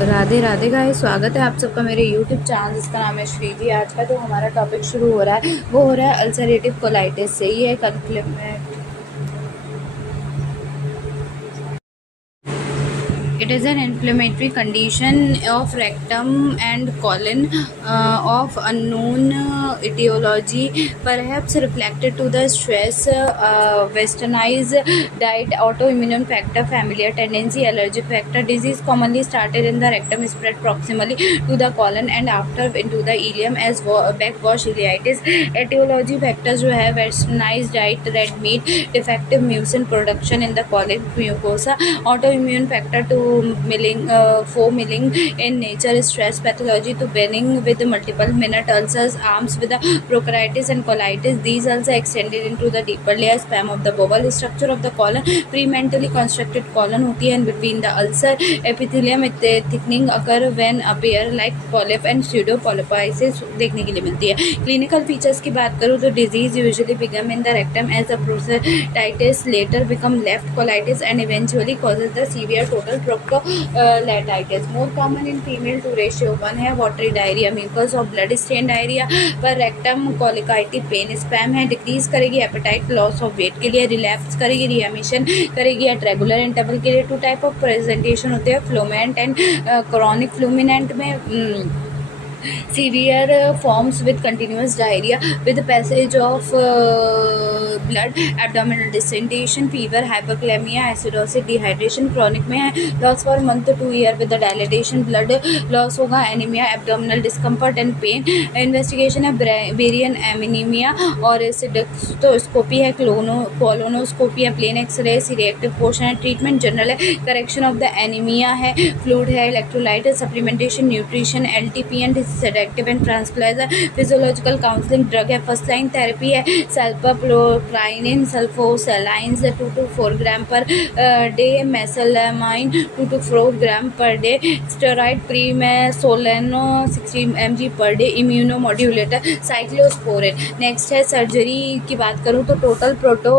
Radhe Radhe guys, स्वागत है आप सबका मेरे यूट्यूब चैनल जिसका नाम है श्रीजी। आज का जो हमारा टॉपिक शुरू हो रहा है वो हो रहा है अल्सरेटिव कोलाइटिस से। ये conflict It is an inflammatory condition of rectum and colon of unknown etiology, perhaps reflected to the stress, westernized diet, autoimmune factor, familial tendency, allergic factor. Disease commonly started in the rectum, spread proximally to the colon and after into the ileum as backwash ileitis. Etiology factors जो है westernized diet, red meat, defective mucin production in the colon mucosa, autoimmune factor to foaming in nature, stress pathology to burning with multiple minute ulcers, arms with procaritis and colitis. These also extended into the deeper layer, spam of the bowel, structure of the colon, prementally constructed colon होती है, and between the ulcer epithelium thickening occur when appear like polyp and pseudo polyposis देखने के लिए मिलती है। Clinical features की बात करूँ तो disease usually begin in the rectum as a prostatitis, later become left colitis and eventually causes the severe total proctoletitis. More common in female to ratio 1 है watery diarrhea, mucus और blood stain diarrhea पर rectum colitis pain, spam है, decrease करेगी appetite, loss of weight के लिए, relapse करेगी, remission करेगी at regular interval के लिए। टू टाइप ऑफ प्रेजेंटेशन होते हैं, फ्लूमेंट एंड क्रॉनिक। फ्लूमिनेंट में severe forms with continuous diarrhea with passage of blood, abdominal distension, fever, hyperkalemia, acidosis, dehydration. chronic में है loss for month to 2 year with the dilatation, blood loss होगा, anemia, abdominal discomfort and pain. investigation है Barian anemia और सिडोस्कोपी है, colonoscopy है, plain x-ray, reactive portion है। Treatment general है, correction of the anaemia है, फ्लूइड है, electrolyte, supplementation, nutrition, LTP sedative and tranquilliser, physiological counselling, drug है, फर्स्ट लाइन थेरेपी है, सल्फाप्रोप्राइनिन, सल्फोसलाइंस 2 to 4 gram per day, मेसलामाइन 2 to 4 gram per day, steroid प्रीमेसोलेनो 60 mg per day, immunomodulator cyclosporin. Next है surgery की बात करूँ तो total proto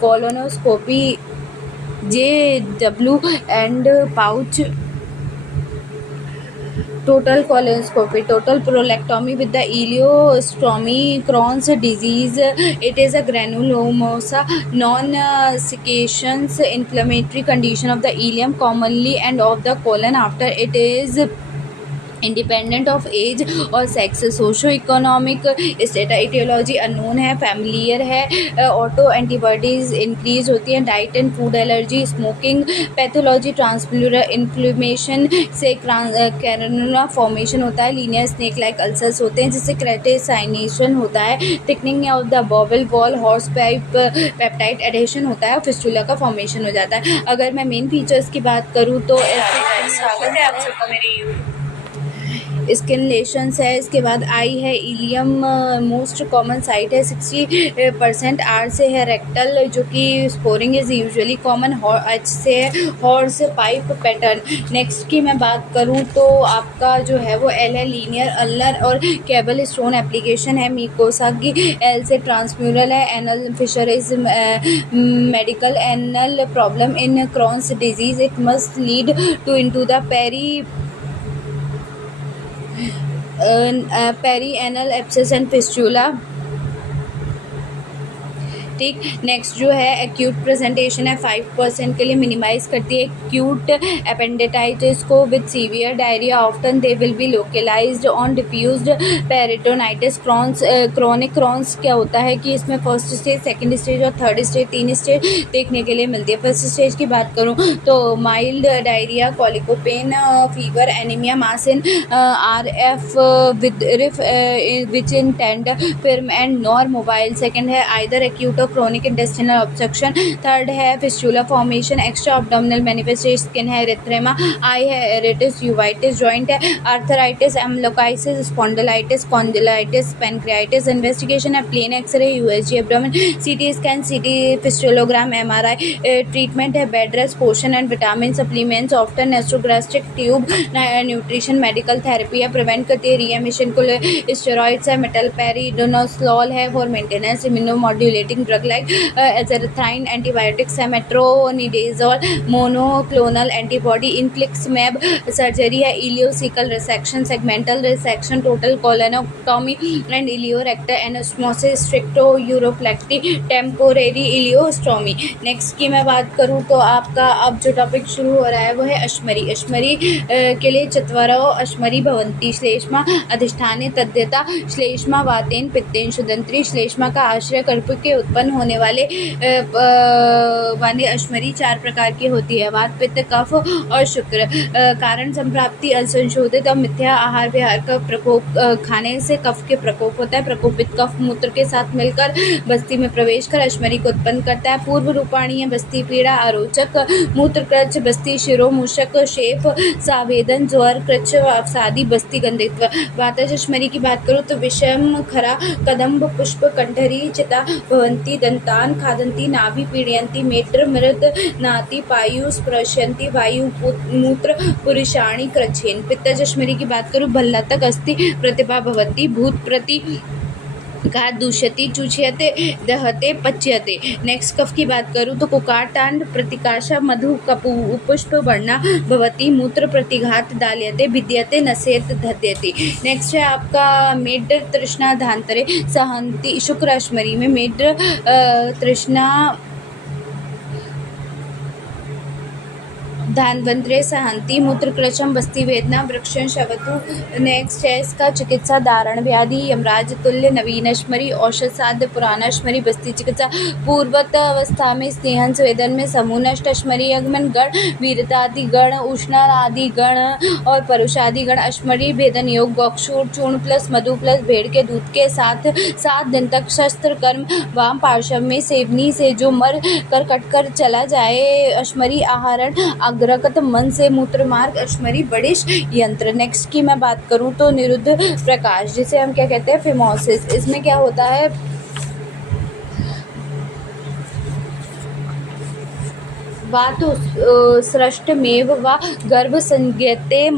colonoscopy, JW and pouch, total colonoscopy, total prolectomy with the ileostomy, Crohn's disease. It is a granulosa, non-secretions inflammatory condition of the ileum commonly and of the colon after it is independent of age और sex. Socio economic state, aetiology unknown है, familiar है, auto antibodies increase होती हैं, diet and food allergy, smoking, pathology transmural inflammation से granuloma formation होता है, linear snake like ulcers होते हैं जिससे क्रेटेसाइनेशन होता है, thickening of the बॉबल wall, hose pipe peptide adhesion होता है, फिस्टुला का फॉर्मेशन हो जाता है। अगर मैं मेन फीचर्स की बात करूँ तो स्वागत है आप सबका मेरे स्किन लेशंस है, इसके बाद आई है, इलियम मोस्ट कॉमन साइट है, 60% आर से है, रेक्टल जो कि sporing is usually common, H से है, हॉर्स पाइप पैटर्न। नेक्स्ट की मैं बात करूं तो आपका जो है वो एल है, लीनियर अल्लर और केबल स्टोन एप्लीकेशन है, मिकोसा की, एल से ट्रांसम्यूरल है, anal fissure is medical, anal problem in Crohn's disease, it must lead to into the perianal abscess and fistula. ठीक, नेक्स्ट जो है एक्यूट प्रेजेंटेशन है, 5% के लिए मिनिमाइज करती है एक्यूट एपेंडिटाइटिस को with severe diarrhoea, often they will be localised on diffused peritonitis. Chronic Crohn's क्या होता है कि इसमें फर्स्ट स्टेज, सेकंड स्टेज और थर्ड स्टेज, 3 स्टेज देखने के लिए मिलती है। फर्स्ट स्टेज की बात करूँ तो mild diarrhoea, colicky pain, fever, anaemia, mass in RF with रिफ which in tender firm and nor mobile. Second है either acute chronic intestinal obstruction, third है fistula formation, extra abdominal manifestation, skin है erythema, eye है iritis, uveitis, joint है arthritis, एम्लोकाइसिस, spondylitis, कॉन्डिलाइटिस, pancreatitis. Investigation है plain x-ray, USG abdomen, CT scan, CT fistulogram, MRI। Treatment है bed rest, पोषण and vitamin supplements, often नेस्ट्रोग्रास्टिक tube, nutrition, medical therapy है, prevent करती है रीएमिशन को, स्टेरॉइड्स है, मेटल पेरिडोनोसोल है for maintenance, immunomodulating drug drug like azathioprine, antibiotics, metronidazole, monoclonal antibody, infliximab, surgery है ileocecal resection, segmental resection, total colonectomy and ileorectal anastomosis, stricto-uroplasty, temporary ileostomy। Next की मैं बात करूँ तो आपका अब जो टॉपिक शुरू हो रहा है वो है अश्मरी। अश्मरी के लिए चत्वरो अश्मरी भवंती, श्लेष्मा अधिष्ठाने तद्यता, श्लेष्मा वातेन पित्तेन शुदंत्री। श्लेष्मा का आश्रय कर्क के उत्पन्न होने वाले अश्मरी 4 प्रकार की होती है, वात, पित्त, कफ और शुक्र। कारण संप्राप्ति असंशोधित और मिथ्या आहार विहार का प्रकोप, खाने से कफ के प्रकोप होता है। प्रकोपित कफ मूत्र के साथ मिलकर बस्ती में प्रवेश कर अश्मरी को उत्पन्न करता है। पूर्व रूपाणीय बस्ती पीड़ा, आरोचक मूत्र क्रच, बस्ती शिरो मूषक, शेप, सावेदन, ज्वर, क्रच, अवसादी, बस्ती गंधित्व। वातज अश्मरी की बात करूँ तो विषम, खरा, कदम्ब, पुष्प, कंठरी, चिता भवंती, दंतान खादंती, नाभि पीड़यंती, मेत्र, मृद, नाति, पायु स्पृशयंती, वायु, मूत्र, पुरुषाणी, क्रच्छेन। पित्तज अश्मरी की बात करूँ भल्लतक, अस्थि, प्रतिभा भवती, भूत प्रति घात, दूषति, चूष्यते, दहते, पच्यते। नेक्स्ट कफ की बात करूँ तो कुकाटांड, प्रतिकाशा, मधु, कपु, पुष्प, वर्णा भवती, मूत्र प्रतिघात, दाल्यते, भिद्यते, नसेत, धद्यते। नेक्स्ट है आपका मेड्र, तृष्णा, धांतरे, सहंती। शुक्र अश्मरी में मेड्र, तृष्णा, धानवंतरे, सहंती, मूत्र क्रचम, बस्ती वेदना, वृक्षण, शवतु। नेक्स्ट है इसका चिकित्सा दारण व्याधि, यमराज तुल्य, नवीन अश्मरी, औषध साध्य, पुराना अश्मरी, बस्ती चिकित्सा। पूर्वत अवस्था में स्नेहन स्वेदन में समूह नष्ट अश्मरी, अगमन गण, वीरतादि गण, उष्णा आदि गण और परुषादि गण। अश्मरी भेदन योग, गौक्षूर चूर्ण प्लस मधु प्लस भेड़ के दूध के साथ 7 दिन तक शस्त्र कर्म, वाम पार्श्व में सेवनी से जो मर कर कटकर चला जाए। अश्मरी आहरण, अग्रकत मन से मूत्र मार्ग, अश्मरी बड़िश यंत्र। नेक्स्ट की मैं बात करूं तो निरुद्ध प्रकाश, जिसे हम क्या कहते हैं फिमोसिस। इसमें क्या होता है वातु सृष्टमेव वा गर्भ संज्ञते,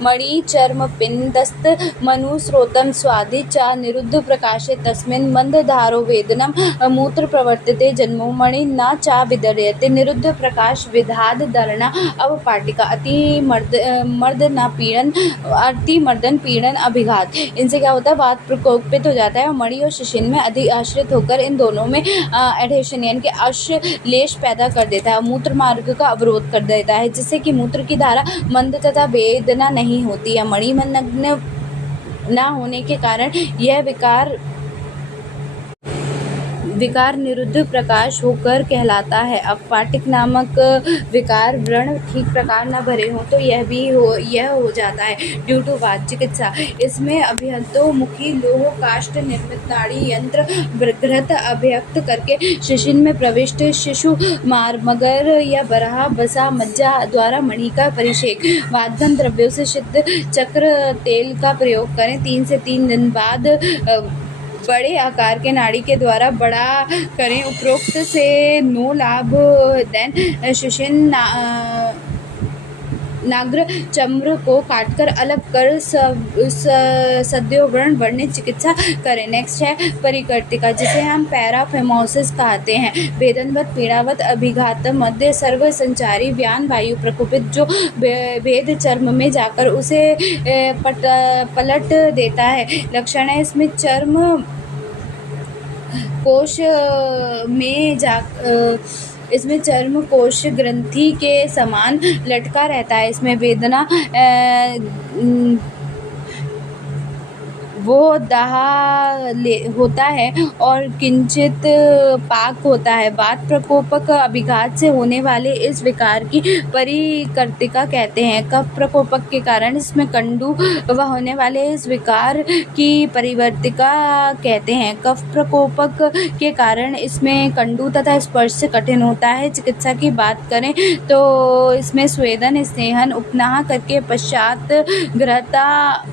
मणि चर्म पिंडस्त, मनु स्रोतम स्वादि चा, निरुद्ध प्रकाशे तस्मिन् मंदधारो वेदनम, मूत्र प्रवर्तते जन्मो, मणि न चा विदर्यते। निरुद्ध प्रकाश विधाद दर्णा अवपाटिका, अति मर्दन पीड़न अभिघात। इनसे क्या होता है वात प्रकोपित हो जाता है और मणि और शिशिन में अधिक आश्रित होकर इन दोनों में एडहेशन यानी कि अश्लेष पैदा कर देता है, मूत्र मार्ग का अवरोध कर देता है, जिससे कि मूत्र की धारा मंद तथा वेदना नहीं होती है। मणि में नग्न न होने के कारण यह विकार निरुद्ध प्रकाश होकर कहलाता है। अपपाटिक नामक विकार व्रण ठीक प्रकार न भरे हों तो यह हो जाता है ड्यू टू वात चिकित्सा। इसमें अभिहतो मुखी लोह काष्ठ निर्मित नाड़ी यंत्र घृत अभ्यक्त करके शिशिन में प्रविष्ट शिशु मगर या बरहा बसा मज्जा द्वारा मणि का परिषेक, वातगम द्रव्यों से सिद्ध चक्र तेल का प्रयोग करें। 3 से 3 दिन बाद बड़े आकार के नाड़ी के द्वारा बड़ा करें। उपरोक्त से नो लाभ देन शिशिन नाग्र चम्र को काटकर अलग कर सद्योवरण वर्णित चिकित्सा करें। नेक्स्ट है परिकर्तिका, जिसे हम पैराफिमोसिस कहते हैं। वेदनवत पीड़ावत अभिघात मध्य सर्व संचारी व्यान वायु प्रकोपित जो भेद चर्म में जाकर उसे पलट देता है। लक्षण है इसमें चर्म कोश ग्रंथि के समान लटका रहता है। इसमें वेदना वो दाह होता है और किंचित पाक होता है। वात प्रकोपक अभिघात से होने वाले इस विकार की परिकर्तिका कहते हैं। कफ प्रकोपक के कारण इसमें कंडू व होने वाले इस विकार की परिवर्तिका कहते हैं। कफ प्रकोपक के कारण इसमें कंडू तथा स्पर्श से कठिन होता है। चिकित्सा की बात करें तो इसमें स्वेदन स्नेहन उपनाह करके पश्चात घृता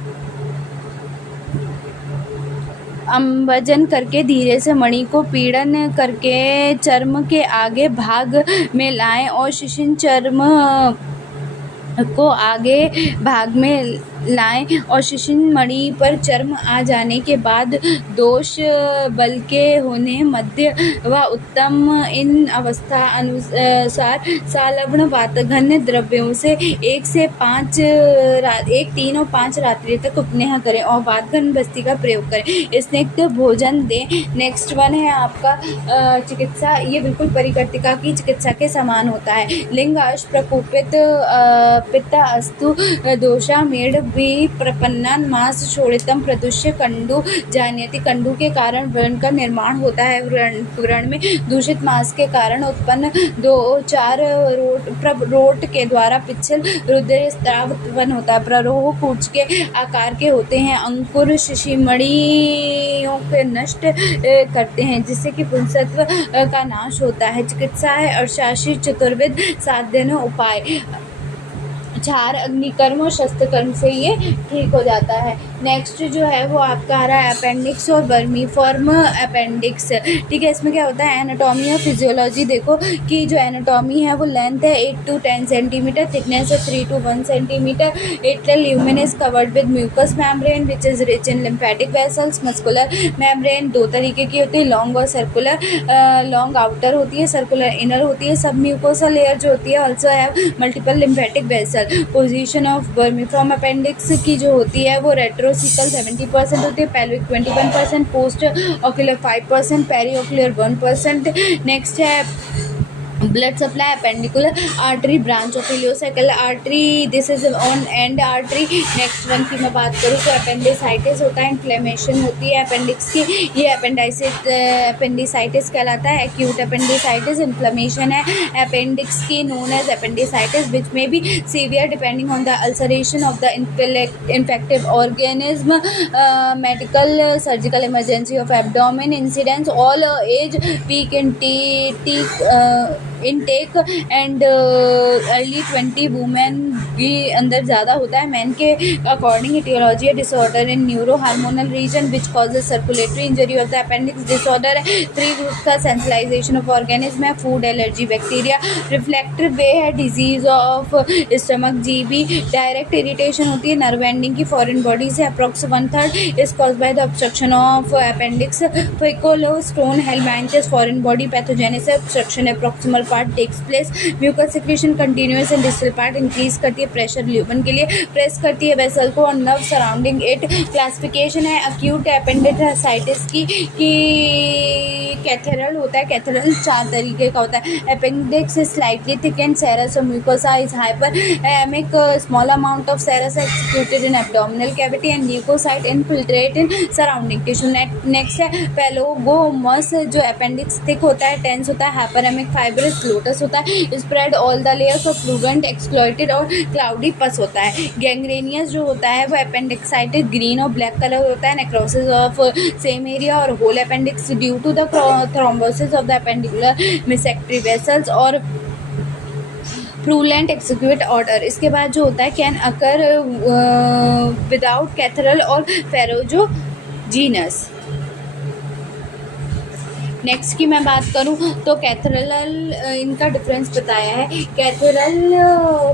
अम्बजन करके धीरे से मणि को पीड़न करके चर्म के आगे भाग में लाएं और शिशिन चर्म को आगे भाग में लाएं और शिशिन मणि पर चर्म आ जाने के बाद दोष बल के होने मध्य व उत्तम इन अवस्था अनुसार सालवण वातघन द्रव्यों से 1 3 और 5 रात्रि तक उपनेह करें और वातघन बस्ती का प्रयोग करें। स्निग्ध भोजन दें। नेक्स्ट वन है आपका चिकित्सा। ये बिल्कुल परिकर्तिका की चिकित्सा के समान होता है। लिंग अश प्रकोपित पित्त अस्तु दोषा मेढ़ भी प्रपन्नन मास शोणितम प्रदुष्य कंडु जान्यति। कंडु के कारण व्रण का निर्माण होता है। व्रण में दूषित मांस के कारण उत्पन्न 2-4 रोट के द्वारा पिच्छल रुधिर स्राव उत्पन्न होता है। प्ररोह कूच के आकार के होते हैं। अंकुर शिशिमणियों को नष्ट करते हैं जिससे कि पुंसत्व का नाश होता है। चिकित्सा है अर्थशास्त्री चतुर्विध साधन उपाय। क्षार अग्निकर्म और शस्त्रकर्म से ये ठीक हो जाता है। नेक्स्ट जो है वो आपका आ रहा है अपेंडिक्स और वर्मीफॉर्म अपेंडिक्स। ठीक है, इसमें क्या होता है एनाटॉमी और फिजियोलॉजी। देखो कि जो एनाटॉमी है वो लेंथ है 8 to 10 सेंटीमीटर, थिकनेस है 3 to 1 centimetre. Atrial lumen is covered with mucous membrane which is rich in lymphatic vessels. Muscular membrane 2 तरीके की होती है, लॉन्ग और सर्कुलर। लॉन्ग आउटर होती है, सर्कुलर इनर होती है। सब म्यूकोसा लेयर जो होती है also have multiple lymphatic vessel. Position of vermiform appendix की जो होती है वो रेट्रोसिकल 70% होती है, pelvic 21%, post ocular 5%, peri ocular 1%। Next है blood supply appendicular artery branch of ileocaecal artery. This is on end artery. Next one की मैं बात करूँ तो अपेंडिसाइटिस होता है, इन्फ्लेमेशन होती है अपेंडिक्स की, ये अपेंडिसाइटिस कहलाता है। एक्यूट अपेंडिसाइटिस इन्फ्लेमेशन है अपेंडिक्स की known as appendicitis which may be severe depending on the ulceration of the infective organism. Medical surgical emergency of abdomen incidence all age peak intake and early 20 women के अंदर ज़्यादा होता है। Man के according etiology disorder in neuro hormonal reason which causes circulatory injury of the appendix disorder है। 3 groups का sensitization of organism है, food allergy bacteria. Reflective way है disease of stomach GB. Direct irritation होती है nerve ending की foreign body से, approx 1/3 is cause by the obstruction of appendix. फेकोलोस्टोन हेलमाइटिस फॉरेन बॉडी पैथोजेनिस है, obstruction proximal part takes place. Mucus secretion continuous and distal part increase करती है pressure ल्यूबन के लिए, प्रेस करती है वेसल को और नर्व सराउंडिंग इट। क्लासिफिकेशन है अक्यूट अपेंडिसाइटिस की कैथेरल होता है। कैथेरल 4 तरीके का होता है। Appendix is slightly thick and serous और mucosa is hyperaemic. Small amount of serous exudated in abdominal cavity and leucocyte infiltrate in surrounding tissue. Next है पेलोगोमस जो अपेंडिक्स थिक होता है, टेंस होता है, हाइपरेमिक फाइब्रस लोटस होता है, spread all the layers of फ्लूवेंट एक्सप्लॉइटेड और क्लाउडी पस होता है। गैंग्रेनियस जो होता है वो अपेंडिक्साइटिस ग्रीन और ब्लैक कलर होता है। नेक्रोसिस ऑफ सेम एरिया और whole appendix due to the thrombosis of the appendicular मिसेक्टरी वेसल्स और प्रूलेंट एक्सिक्यूट ऑर्डर। इसके बाद जो होता है कैन अकर विदाउट कैथरल और फेरोजोजीनस। नेक्स्ट की मैं बात करूं तो कैथरल इनका डिफरेंस बताया है। कैथरल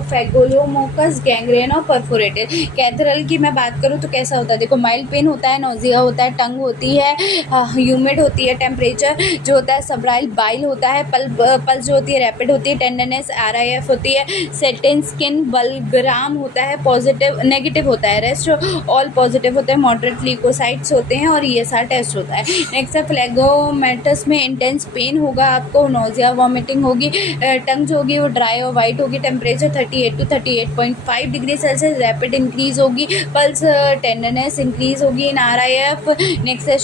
फेगोलोमोकस गैंग्रेन और परफोरेटेड। कैथरल की मैं बात करूं तो कैसा होता है, देखो माइल्ड पेन होता है, नोजिया होता है, टंग होती है, ह्यूमिड होती है, टेम्परेचर जो होता है सबराइल बाइल होता है, पल्स जो होती है रैपिड होती है, टेंडरनेस RIF होती है, सेटिन स्किन बलग्राम होता है, पॉजिटिव नेगेटिव होता है, रेस्ट ऑल पॉजिटिव होते हैं, मॉडरेट ल्यूकोसाइट्स होते हैं और ESR टेस्ट होता है। नेक्स्ट है फ्लेगोमेटस में इंटेंस पेन होगा आपको, नोजिया वॉमिटिंग होगी, टंग जो होगी वो ड्राई और वाइट होगी, temperature 38 to 38.5 degree Celsius, rapid increase होगी, पल्स टेंडरनेस इंक्रीज होगी इन RIF। नेक्स्ट है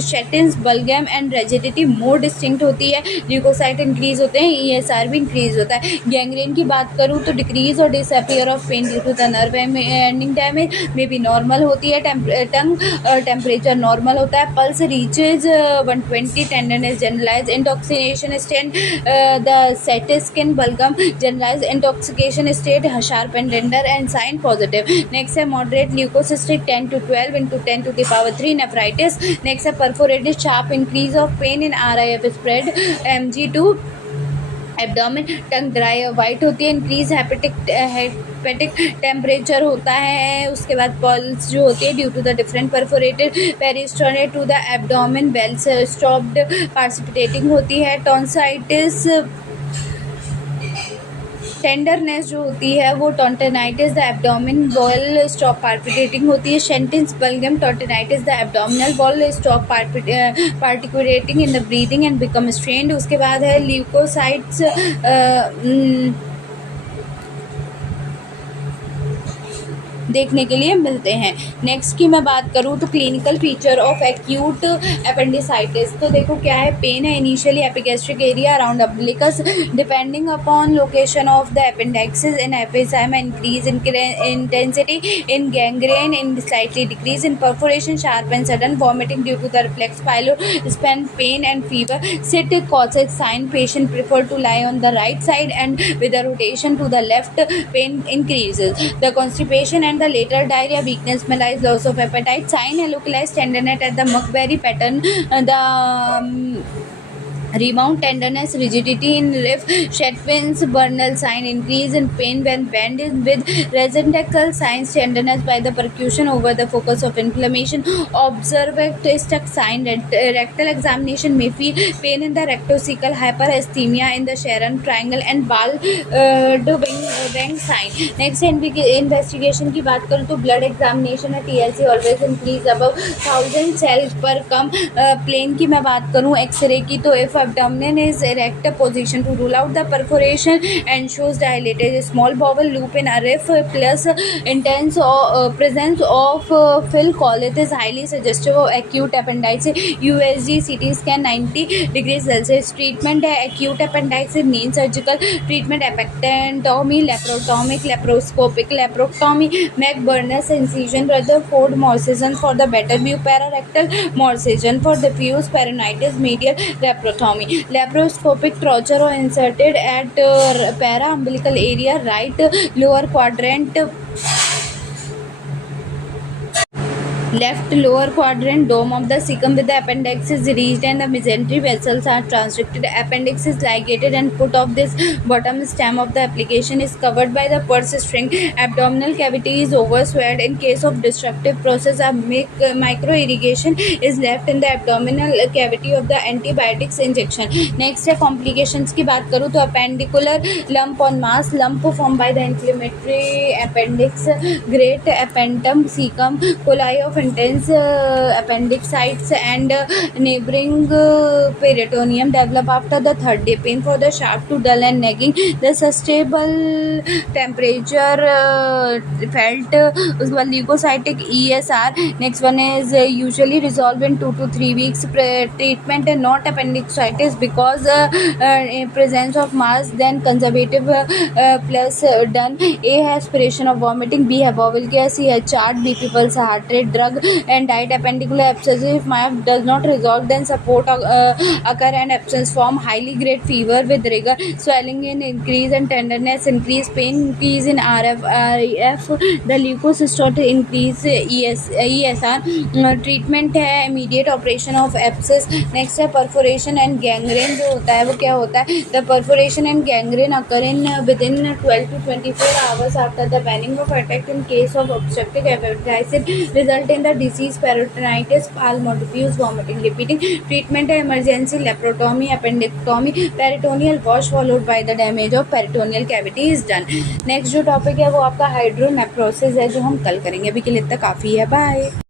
शेटिन्स बलगम एंड रेजिडिटी मोर डिस्टिंक्ट होती है, ल्यूकोसाइट इंक्रीज होते हैं, ESR भी इंक्रीज होता है। गैंग्रेन की बात करूँ तो डिक्रीज और disappear of pain due to the nerve ending damage में भी नॉर्मल होती है। टंग टेम्परेचर नॉर्मल होता है, pulse reaches 120, tenderness generalise intoxication state, the सेटिन स्किन बलगम generalise intoxication state, sharp and tender and sign positive. Next है moderate leucocytosis 10 to 12 into 10 to the power 3 nephritis. Next है perforated sharp increase of pain in RIF spread MG to abdomen tongue dry और white होती है। Increase hepatic temperature होता है। उसके बाद pulse जो होती है due to the different perforated peritonitis to the abdomen walls stopped participating होती है। टॉन्साइटिस टेंडरनेस जो होती है वो टॉन्टेनाइटिस the abdomen wall stop participating होती है। सेंटेंस बल्गम टॉन्टेनाइटिस the abdominal wall stop participating in the breathing and become strained. उसके बाद है ल्यूकोसाइट्स देखने के लिए मिलते हैं। नेक्स्ट की मैं बात करूँ तो clinical feature of acute appendicitis. तो देखो क्या है, पेन है initially epigastric area around umbilicus depending upon location of the appendix in एपिसाइमा increase in intensity in gangrene in slightly decrease in perforation sharp and sudden vomiting due to the reflex pylorospasm pain and fever सिट causes sign patient prefer to lie on the right side and with a rotation to the left pain increases the constipation and the later diarrhea, weakness, malaise, loss of appetite, sign and localized tenderness at the McBurry pattern, rebound tenderness, rigidity in riff, Shetwin's Bernal sign, increase in pain when bent with residual signs, tenderness by the percussion over the focus of inflammation, observed stuck sign, rectal examination may feel pain in the rectocecal, hyperesthemia in the Sharon triangle and ball wing sign. Next investigation की बात करूँ तो blood examination है TLC always increase above 1000 cells per कम plane की मैं बात करूँ x ray की तो if abdomen is erect position to rule out the perforation and shows dilated small bowel loop in a riff plus intense presence of fill collet is highly suggestive of acute appendicitis. USG CT scan 90 degrees Celsius. Treatment है acute appendicitis mean surgical treatment appendectomy, laparotomic, laparoscopic laparotomy, McBurnous incision, Rutherford Morcison for the better view, pararectal Morcison for diffuse peritonitis, medial laparotomy, laparoscopic torture or inserted at para-umbilical area, right lower quadrant, left lower quadrant, dome of the cecum with the appendix is reached and the mesentery vessels are transected. Appendix is ligated and foot of this bottom stem of the application is covered by the purse string. Abdominal cavity is overswelled. In case of destructive process, a micro irrigation is left in the abdominal cavity of the antibiotics injection. Next है complications की बात करूँ तो appendicular lump on mass, lump formed by the inflammatory appendix, great appendum, cecum, coli of intense appendicitis and neighboring peritoneum develop after the third day. Pain for the shaft to dull and nagging. The sustainable temperature felt. उसके बाद leukocytic ESR. Next one is usually resolve in 2 to 3 weeks. Treatment not appendicitis because presence of mass. Then conservative plus done. A has aspiration of vomiting. B है bowel gas. C है chart. BP pulse heart rate. Drug and diet. Appendicular abscess if MIF does not resolve then support occur and abscess form highly grade fever with rigor, swelling in increase and tenderness, increase pain, increase in RF, the leukocyst increase ESR. Treatment है immediate operation of abscess. Next है perforation and gangrene जो होता है वो क्या होता है, the perforation and gangrene occur in within 12 to 24 hours after the banning of attack. In case of obstructive appendicitis result in the disease peritonitis, palm diffuse vomiting repeating. Treatment है emergency laparotomy, appendectomy, peritoneal wash followed by the damage of peritoneal cavity is done. Next जो topic है वो आपका hydronephrosis है जो हम कल करेंगे. अभी के लिए इतना काफ़ी है. बाय.